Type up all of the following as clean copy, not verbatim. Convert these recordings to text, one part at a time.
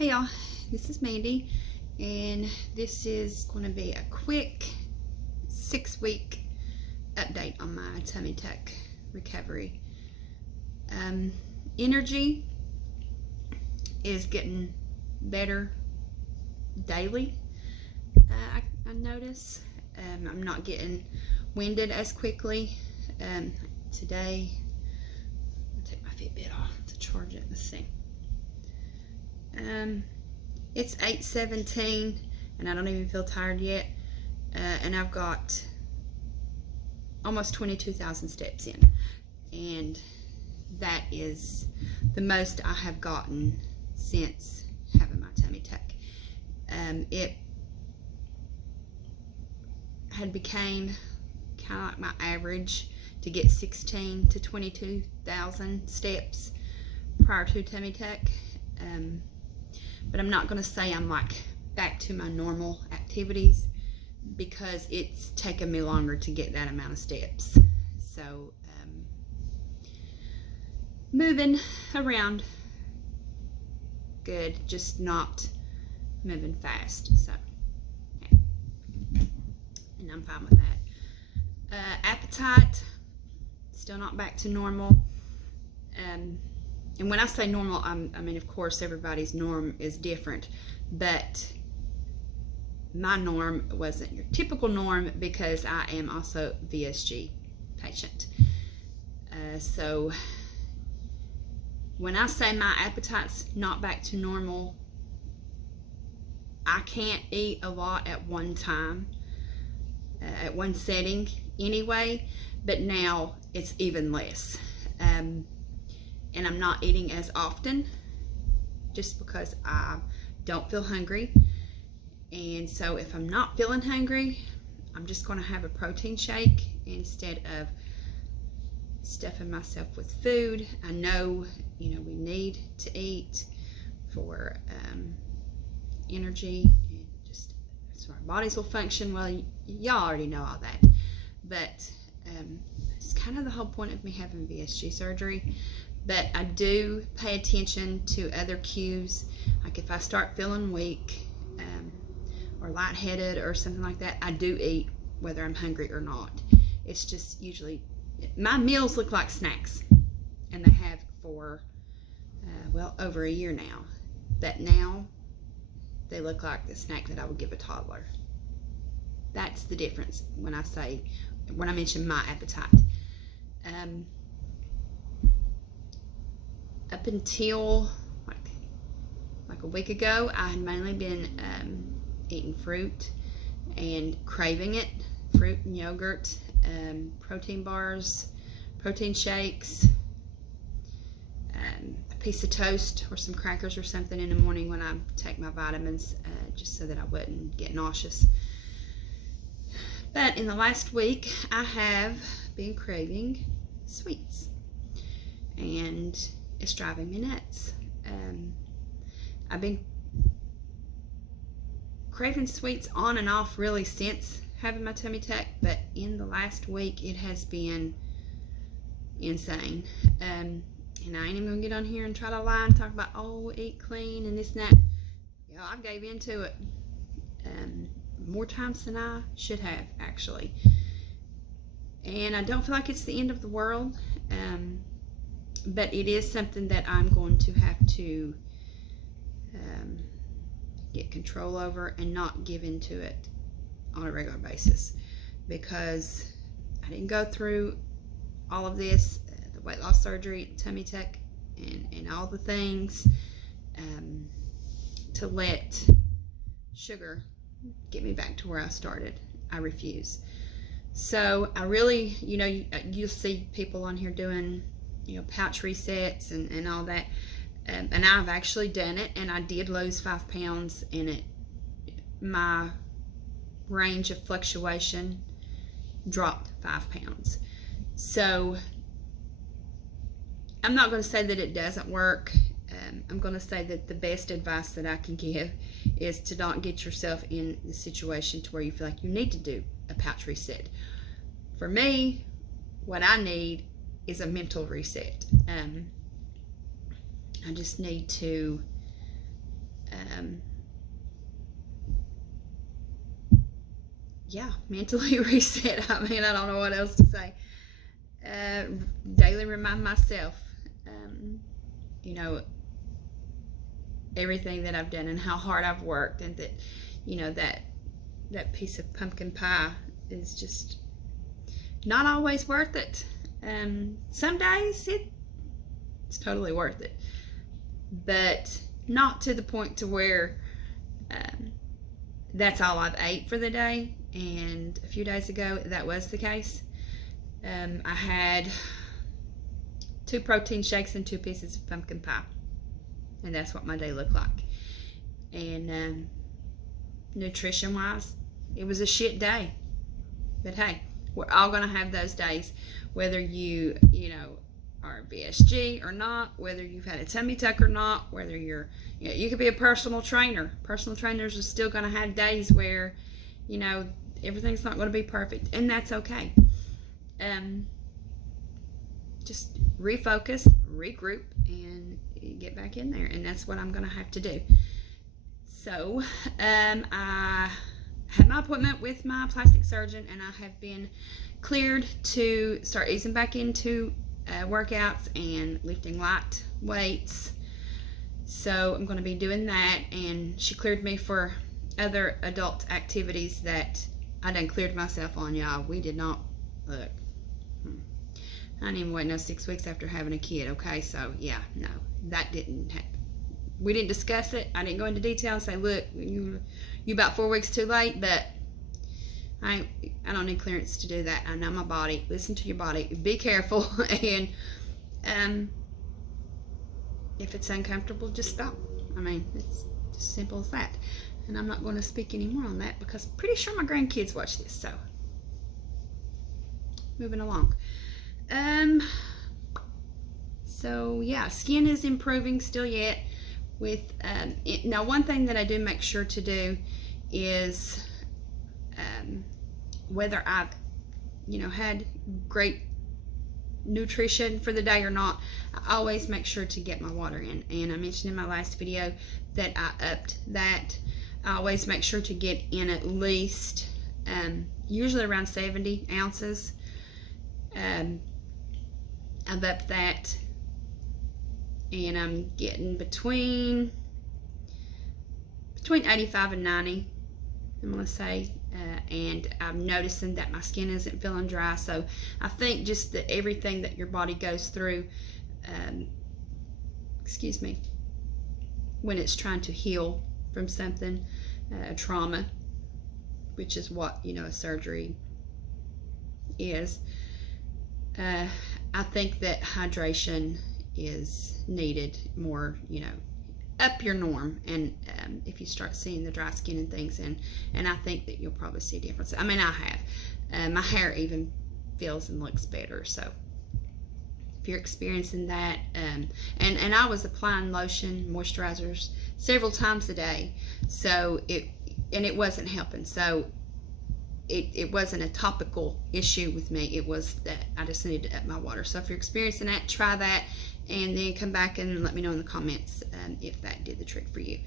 Hey y'all, this is Mandy, and this is going to be a quick 6-week update on my tummy tuck recovery. Energy is getting better daily. I notice I'm not getting winded as quickly. Today, I'll take my Fitbit off to charge it. Let's see. It's 8:17 and I don't even feel tired yet, and I've got almost 22,000 steps in, and that is the most I have gotten since having my tummy tuck. It had became kind of like my average to get 16 to 22,000 steps prior to tummy tuck. But I'm not going to say I'm like back to my normal activities because it's taken me longer to get that amount of steps. So moving around good, just not moving fast. So okay. And I'm fine with that. Appetite still not back to normal. And when I say normal, I mean, of course, everybody's norm is different, but my norm wasn't your typical norm because I am also VSG patient. So when I say my appetite's not back to normal, I can't eat a lot at one time, at one setting anyway, but now it's even less. And I'm not eating as often just because I don't feel hungry. And so if I'm not feeling hungry, I'm just going to have a protein shake instead of stuffing myself with food. I know, we need to eat for energy and just so our bodies will function well. Y'all already know all that. But it's kind of the whole point of me having VSG surgery. But I do pay attention to other cues. Like if I start feeling weak or lightheaded or something like that, I do eat whether I'm hungry or not. It's just usually, my meals look like snacks. And they have for, over a year now. But now, they look like the snack that I would give a toddler. That's the difference when I mention my appetite. Up until like a week ago, I had mainly been eating fruit and craving it. Fruit and yogurt, protein bars, protein shakes, a piece of toast or some crackers or something in the morning when I take my vitamins, just so that I wouldn't get nauseous. But in the last week, I have been craving sweets, and it's driving me nuts. I've been craving sweets on and off really since having my tummy tuck, but in the last week it has been insane. And I ain't even gonna get on here and try to lie and talk about eat clean and this and that. I gave into it more times than I should have, actually. And I don't feel like it's the end of the world. But it is something that I'm going to have to get control over and not give into it on a regular basis, because I didn't go through all of this, the weight loss surgery, tummy tuck, and all the things to let sugar get me back to where I started. I refuse. So I really, you'll see people on here doing pouch resets and all that. And I've actually done it, and I did lose 5 pounds in it. My range of fluctuation dropped 5 pounds. So I'm not going to say that it doesn't work. I'm going to say that the best advice that I can give is to not get yourself in the situation to where you feel like you need to do a pouch reset. For me, what I need is a mental reset. I just need to yeah, mentally reset. I mean, I don't know what else to say. Daily remind myself, you know, everything that I've done and how hard I've worked, and that, you know, that piece of pumpkin pie is just not always worth it. Some days it's totally worth it, but not to the point to where that's all I've ate for the day. And a few days ago, that was the case. I had 2 protein shakes and 2 pieces of pumpkin pie, and that's what my day looked like. And nutrition wise, it was a shit day, but hey, we're all gonna have those days, whether you know, are VSG or not, whether you've had a tummy tuck or not, whether you could be a personal trainer. Personal trainers are still gonna have days where, you know, everything's not gonna be perfect, and that's okay. Just refocus, regroup, and get back in there, and that's what I'm gonna have to do. So I had my appointment with my plastic surgeon, and I have been cleared to start easing back into workouts and lifting light weights. So I'm going to be doing that, and she cleared me for other adult activities that I done cleared myself on, y'all. We did not look. I didn't even wait no 6 weeks after having a kid. Okay, so yeah, no, that didn't happen. We didn't discuss it. I didn't go into detail and say, look, you about 4 weeks too late, but I don't need clearance to do that. I know my body. Listen to your body. Be careful, and if it's uncomfortable, just stop. I mean, it's as simple as that. And I'm not going to speak any more on that because I'm pretty sure my grandkids watch this. So, moving along. So yeah, skin is improving still yet. With now, one thing that I do make sure to do is whether I've had great nutrition for the day or not, I always make sure to get my water in. And I mentioned in my last video that I upped that. I always make sure to get in at least usually around 70 ounces. I've upped that, and I'm getting between 85 and 90, I'm going to say, and I'm noticing that my skin isn't feeling dry. So I think just that everything that your body goes through, when it's trying to heal from something, a trauma, which is what a surgery is, I think that hydration is needed more, up your norm. And if you start seeing the dry skin and things, and I think that you'll probably see a difference. I mean, I have. My hair even feels and looks better. So if you're experiencing that, and I was applying lotion, moisturizers several times a day, so it wasn't helping. So it wasn't a topical issue with me. It was that I just needed to up my water. So if you're experiencing that, try that, and then come back and let me know in the comments if that did the trick for you.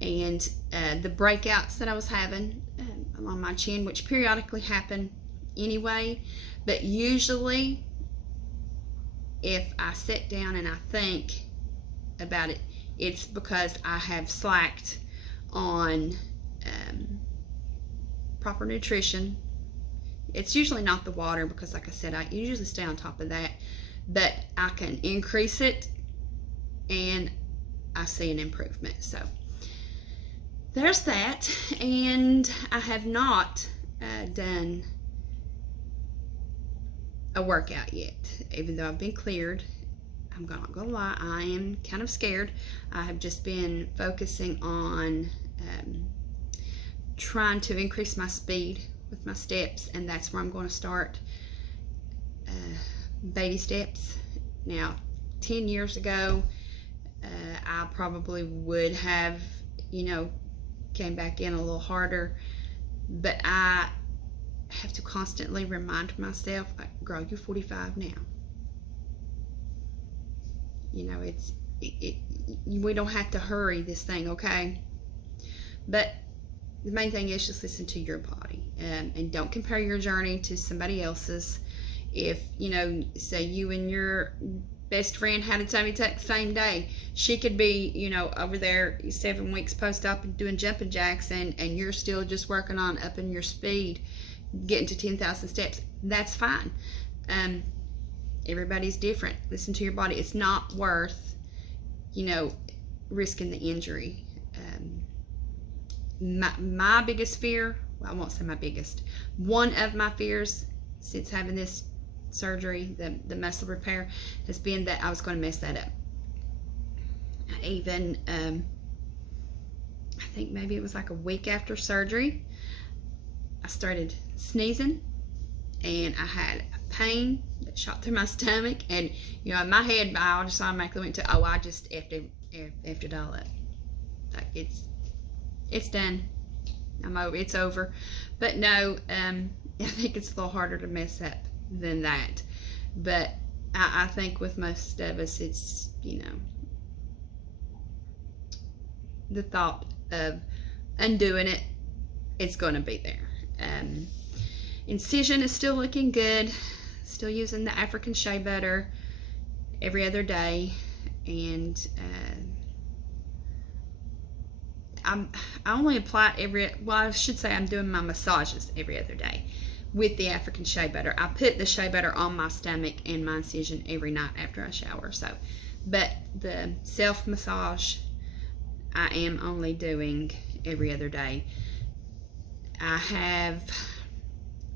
And the breakouts that I was having along my chin, which periodically happen anyway, but usually if I sit down and I think about it, it's because I have slacked on proper nutrition. It's usually not the water, because like I said, I usually stay on top of that, but I can increase it and I see an improvement. So there's that. And I have not done a workout yet, even though I've been cleared. I'm not gonna lie, I am kind of scared. I have just been focusing on trying to increase my speed with my steps, and that's where I'm going to start. Baby steps. Now, 10 years ago, I probably would have, came back in a little harder, but I have to constantly remind myself, like, girl, you're 45 now. we don't have to hurry this thing, okay? But the main thing is just listen to your body, and don't compare your journey to somebody else's. If, say you and your best friend had a tummy tuck the same day, she could be, over there 7 weeks post-op and doing jumping jacks, and you're still just working on upping your speed, getting to 10,000 steps. That's fine. Everybody's different. Listen to your body. It's not worth, risking the injury. My biggest fear, well, I won't say my biggest, one of my fears since having this surgery, the muscle repair, has been that I was going to mess that up. Even I think maybe it was like a week after surgery, I started sneezing, and I had pain that shot through my stomach, and in my head I just automatically went to, I just effed it all up. Like, it's done. I'm over. It's over. But no, I think it's a little harder to mess up than that. But I think with most of us, it's, the thought of undoing it, it's going to be there. Incision is still looking good. Still using the African shea butter every other day. And I only apply it I should say I'm doing my massages every other day with the African shea butter. I put the shea butter on my stomach and my incision every night after I shower. But the self massage, I am only doing every other day. I have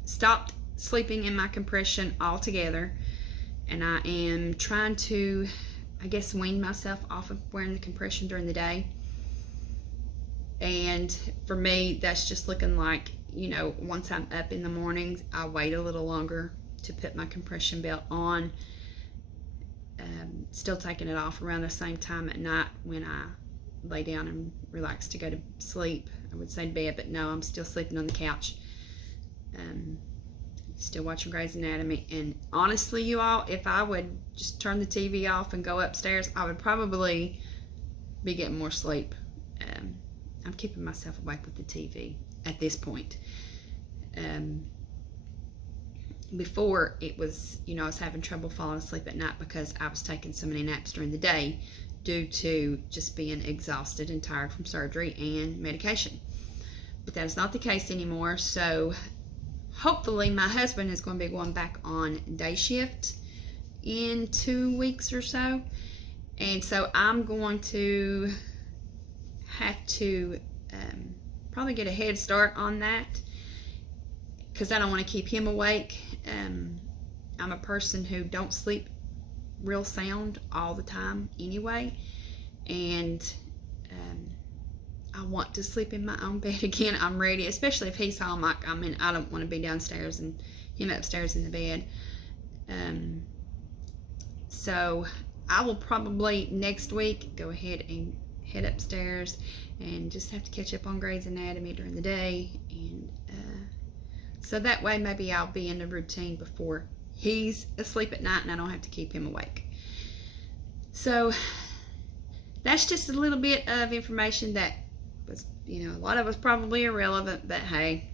stopped sleeping in my compression altogether, and I am trying to, wean myself off of wearing the compression during the day. And for me, that's just looking like, once I'm up in the mornings, I wait a little longer to put my compression belt on. Still taking it off around the same time at night when I lay down and relax to go to sleep. I would say bed, but no, I'm still sleeping on the couch. Still watching Grey's Anatomy. And honestly, you all, if I would just turn the TV off and go upstairs, I would probably be getting more sleep. I'm keeping myself awake with the TV at this point. Before, it was, I was having trouble falling asleep at night because I was taking so many naps during the day due to just being exhausted and tired from surgery and medication. But that is not the case anymore. So hopefully my husband is going to be going back on day shift in 2 weeks or so. And so I'm going to have to probably get a head start on that, because I don't want to keep him awake. I'm a person who don't sleep real sound all the time anyway, and I want to sleep in my own bed again. I'm ready, especially if he's home. I don't want to be downstairs and him upstairs in the bed. So I will probably next week go ahead and head upstairs and just have to catch up on Grey's Anatomy during the day, and so that way maybe I'll be in the routine before he's asleep at night and I don't have to keep him awake. So that's just a little bit of information that was, a lot of us probably irrelevant, but hey,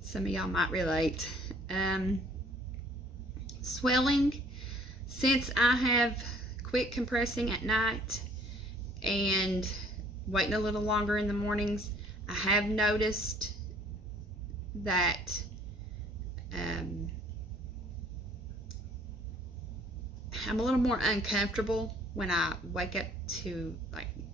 some of y'all might relate. Swelling, since I have quit compressing at night and waiting a little longer in the mornings, I have noticed that I'm a little more uncomfortable when I wake up to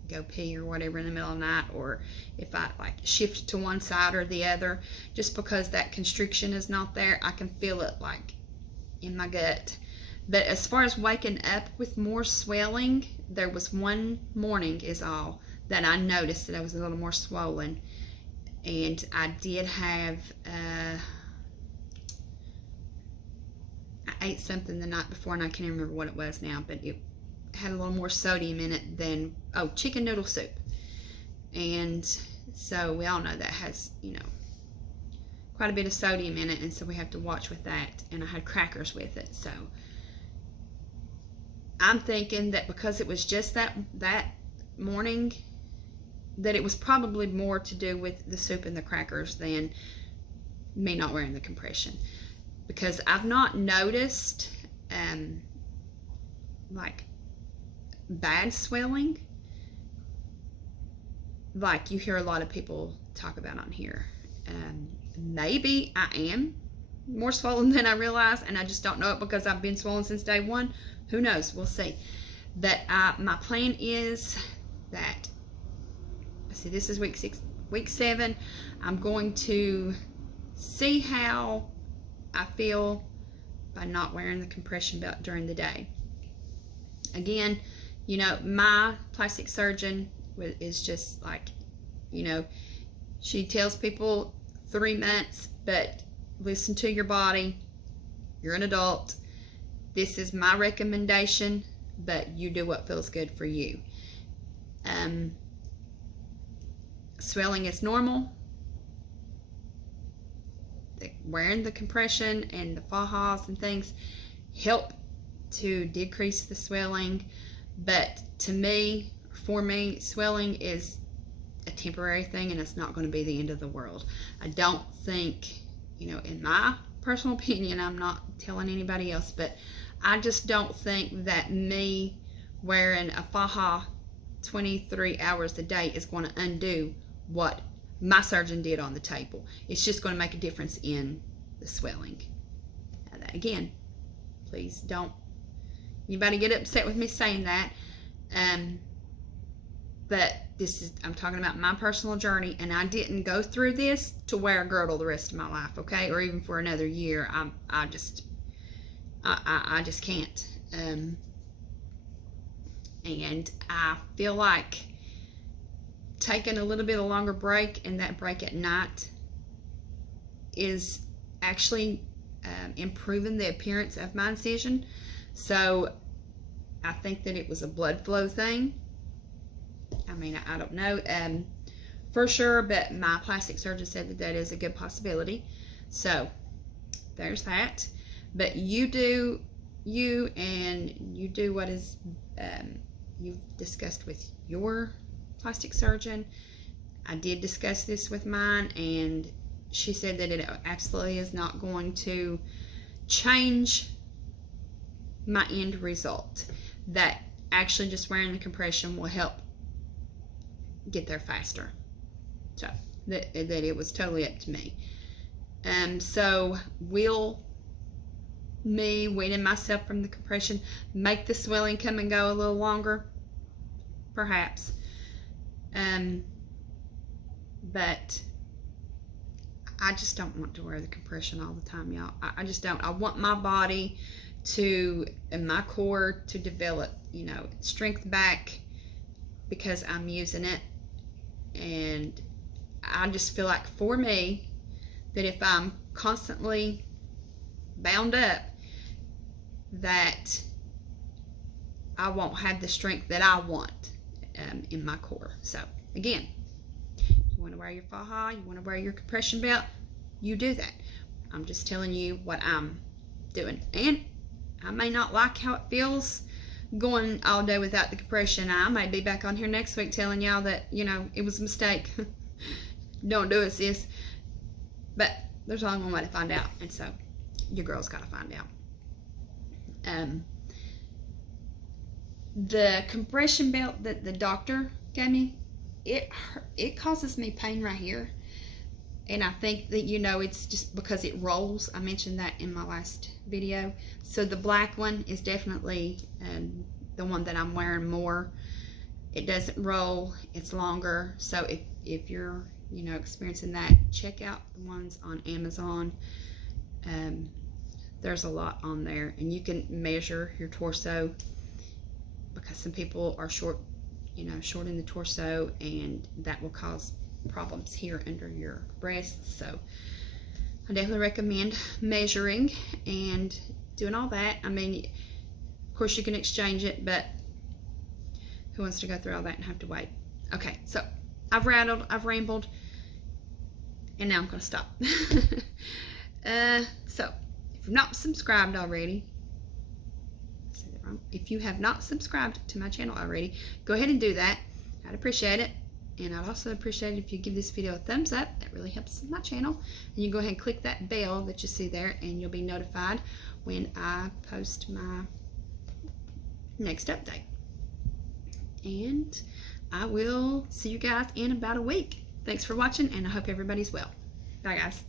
go pee or whatever in the middle of the night, or if I shift to one side or the other, just because that constriction is not there. I can feel it in my gut. But as far as waking up with more swelling, there was one morning is all that I noticed that I was a little more swollen. And I did have, I ate something the night before, and I can't remember what it was now, but it had a little more sodium in it than, chicken noodle soup. And so we all know that has, quite a bit of sodium in it, and so we have to watch with that. And I had crackers with it, so I'm thinking that because it was just that morning, that it was probably more to do with the soup and the crackers than me not wearing the compression, because I've not noticed like bad swelling like you hear a lot of people talk about on here. Maybe I am more swollen than I realize, and I just don't know it because I've been swollen since day one. Who knows? We'll see. But my plan is that, see, this is week 7. I'm going to see how I feel by not wearing the compression belt during the day. Again, you know, my plastic surgeon is just like, you know, she tells people 3 months, but listen to your body. You're an adult. This is my recommendation, but you do what feels good for you. Swelling is normal. Wearing the compression and the fajas and things help to decrease the swelling, but for me, swelling is a temporary thing, and it's not going to be the end of the world. I don't think, you know, in my personal opinion, I'm not telling anybody else, but I just don't think that me wearing a faja 23 hours a day is going to undo what my surgeon did on the table. It's just going to make a difference in the swelling. Again, please don't anybody get upset with me saying that. But I'm talking about my personal journey, and I didn't go through this to wear a girdle the rest of my life, okay, or even for another year. I just can't. And I feel like taking a little bit of longer break, and that break at night is actually improving the appearance of my incision. So I think that it was a blood flow thing. I mean, I don't know for sure, but my plastic surgeon said that is a good possibility. So there's that. But you do what is you've discussed with your plastic surgeon. I did discuss this with mine, and she said that it absolutely is not going to change my end result. That actually just wearing the compression will help get there faster. So that it was totally up to me. So will me weaning myself from the compression make the swelling come and go a little longer? Perhaps. But I just don't want to wear the compression all the time, y'all. I just don't. I want my body and my core to develop, you know, strength back because I'm using it. And I just feel like for me that if I'm constantly bound up, that I won't have the strength that I want in my core. So again, you want to wear your faja, you want to wear your compression belt, you do that. I'm just telling you what I'm doing. And I may not like how it feels going all day without the compression. I may be back on here next week telling y'all that, you know, it was a mistake. Don't do it, sis. But there's only one way to find out, and so your girl's got to find out. The compression belt that the doctor gave me, it causes me pain right here, and I think that, you know, it's just because it rolls. I mentioned that in my last video. So the black one is definitely the one that I'm wearing more. It doesn't roll, it's longer. So if you're, you know, experiencing that, check out the ones on Amazon. There's a lot on there, and you can measure your torso, because some people are short, you know, short in the torso, and that will cause problems here under your breasts. So I definitely recommend measuring and doing all that. I mean, of course you can exchange it, but who wants to go through all that and have to wait? Okay, so I've rambled, and now I'm gonna stop. So if you're not subscribed already, I said it wrong. If you have not subscribed to my channel already, go ahead and do that. I'd appreciate it. And I'd also appreciate it if you give this video a thumbs up. That really helps my channel. And you go ahead and click that bell that you see there, and you'll be notified when I post my next update. And I will see you guys in about a week. Thanks for watching, and I hope everybody's well. Bye, guys.